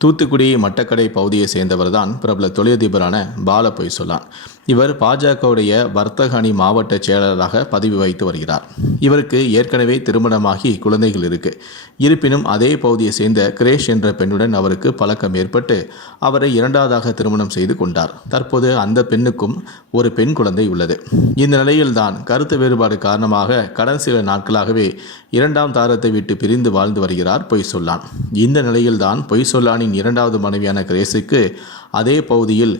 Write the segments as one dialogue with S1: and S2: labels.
S1: தூத்துக்குடி மட்டக்கடை பகுதியை சேர்ந்தவர் தான் பிரபல தொழிலதிபரான பால பொய்சொல்லான் இவர் பாஜகவுடைய வர்த்தக அணி மாவட்ட செயலாளராக பதவி வகித்து வருகிறார். இவருக்கு ஏற்கனவே திருமணமாகி குழந்தைகள் இருக்கு. இருப்பினும் அதே பகுதியை சேர்ந்த கிரேஷ் என்ற பெண்ணுடன் அவருக்கு பழக்கம் ஏற்பட்டு அவரை இரண்டாவதாக திருமணம் செய்து கொண்டார். தற்போது அந்த பெண்ணுக்கும் ஒரு பெண் குழந்தை உள்ளது. இந்த நிலையில்தான் கருத்து வேறுபாடு காரணமாக கடந்த சில நாட்களாகவே இரண்டாம் தாரத்தை விட்டு பிரிந்து வாழ்ந்து வருகிறார் பொய் சொல்லான். இந்த நிலையில்தான் பொய் சொல்லானின் இரண்டாவது மனைவியான கிரேஸுக்கு அதே பகுதியில்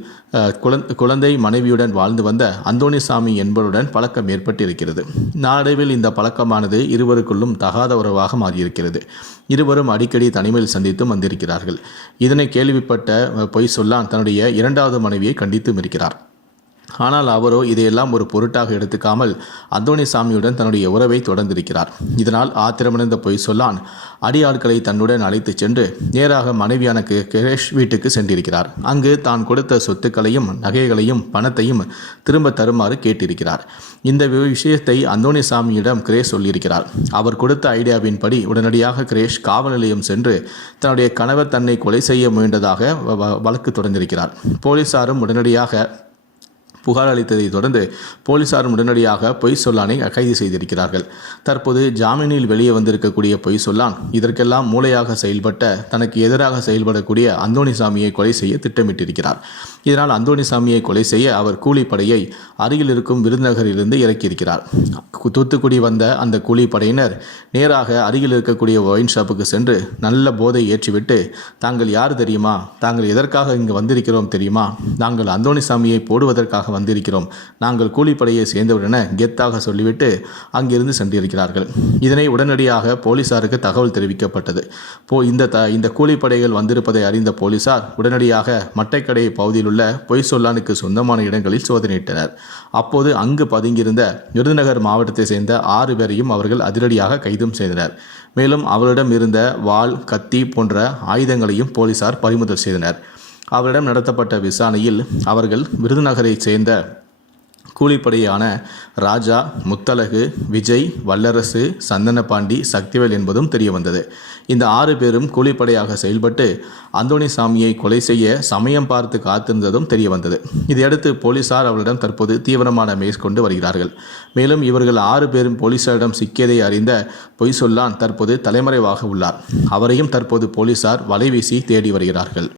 S1: குழந்தை மனைவியுடன் வாழ்ந்து வந்த அந்தோணிசாமி என்பவருடன் பழக்கம் ஏற்பட்டிருக்கிறது. நாளடைவில் இந்த பழக்கமானது இருவருக்குள்ளும் தகாத உறவாக மாறியிருக்கிறது. இருவரும் அடிக்கடி தனிமையில் சந்தித்தும் வந்திருக்கிறார்கள். இதனை கேள்விப்பட்ட பொய் சொல்லான் தன்னுடைய இரண்டாவது மனைவியை கண்டித்தும் இருக்கிறார். ஆனால் அவரோ இதையெல்லாம் ஒரு பொருட்டாக எடுத்துக்காமல் அந்தோணிசாமியுடன் தன்னுடைய உறவை தொடர்ந்திருக்கிறார். இதனால் ஆத்திரமடைந்த பொய் சொல்லான் அடியாட்களை தன்னுடன் அழைத்துச் சென்று நேராக மனைவியான கிரேஷ் வீட்டுக்கு சென்றிருக்கிறார். அங்கு தான் கொடுத்த சொத்துக்களையும் நகைகளையும் பணத்தையும் திரும்ப தருமாறு கேட்டிருக்கிறார். இந்த வி- விஷயத்தை அந்தோணிசாமியிடம் கிரேஷ் சொல்லியிருக்கிறார். அவர் கொடுத்த ஐடியாவின்படி உடனடியாக கிரேஷ் காவல் நிலையம் சென்று தன்னுடைய கணவர் தன்னை கொலை செய்ய முயன்றதாக வ- வ- வழக்கு தொடர்ந்திருக்கிறார். போலீசாரும் உடனடியாக புகார் அளித்ததை தொடர்ந்து போலீசார் உடனடியாக பொய் சொல்லானை கைது செய்திருக்கிறார்கள். தற்போது ஜாமீனில் வெளியே வந்திருக்கக்கூடிய பொய் சொல்லான் இதற்கெல்லாம் மூளையாக செயல்பட்ட தனக்கு எதிராக செயல்படக்கூடிய அந்தோணிசாமியை கொலை செய்ய திட்டமிட்டிருக்கிறார். இதனால் அந்தோணிசாமியை கொலை செய்ய அவர் கூலிப்படையை அருகில் இருக்கும் விருதுநகரிலிருந்து இறக்கியிருக்கிறார். தூத்துக்குடி வந்த அந்த கூலிப்படையினர் நேராக அருகில் இருக்கக்கூடிய ஒயின் ஷாப்புக்கு சென்று நல்ல போதை ஏற்றிவிட்டு தாங்கள் யார் தெரியுமா? தாங்கள் எதற்காக இங்கு வந்திருக்கிறோம் தெரியுமா? நாங்கள் அந்தோணிசாமியை போடுவதற்காக வந்திருக்கிறோம். நாங்கள் கூலிப்படையை சேர்ந்தவுடன கெத்தாக சொல்லிவிட்டு அங்கிருந்து சென்றிருக்கிறார்கள். இதனை உடனடியாக போலீசாருக்கு தகவல் தெரிவிக்கப்பட்டது. போ இந்த த இந்த கூலிப்படைகள் வந்திருப்பதை அறிந்த போலீசார் உடனடியாக மட்டைக்கடை பகுதியில் உள்ள பொய் சொல்லானுக்கு சொந்தமான இடங்களில் சோதனையிட்டனர். அப்போது அங்கு பதுங்கியிருந்த விருதுநகர் மாவட்டத்தை சேர்ந்த ஆறு பேரையும் அவர்கள் அதிரடியாக கைதும் செய்தனர். மேலும் அவரிடம் இருந்த வாள் கத்தி போன்ற ஆயுதங்களையும் போலீசார் பறிமுதல் செய்தனர். அவரிடம் நடத்தப்பட்ட விசாரணையில் அவர்கள் விருதுநகரைச் சேர்ந்த கூலிப்படையான ராஜா முத்தழகு விஜய் வல்லரசு சந்தனபாண்டி சக்திவேல் என்பதும் தெரியவந்தது. இந்த ஆறு பேரும் கூலிப்படையாக செயல்பட்டு அந்தோணிசாமியை கொலை செய்ய சமயம் பார்த்து காத்திருந்ததும் தெரியவந்தது. இதையடுத்து போலீசார் அவரிடம் தற்போது தீவிரமான மேற்கொண்டு வருகிறார்கள். மேலும் இவர்கள் ஆறு பேரும் போலீசாரிடம் சிக்கியதை அறிந்த பொய் சொல்லான் தற்போது தலைமறைவாக உள்ளார். அவரையும் தற்போது போலீசார் வலைவீசி தேடி வருகிறார்கள்.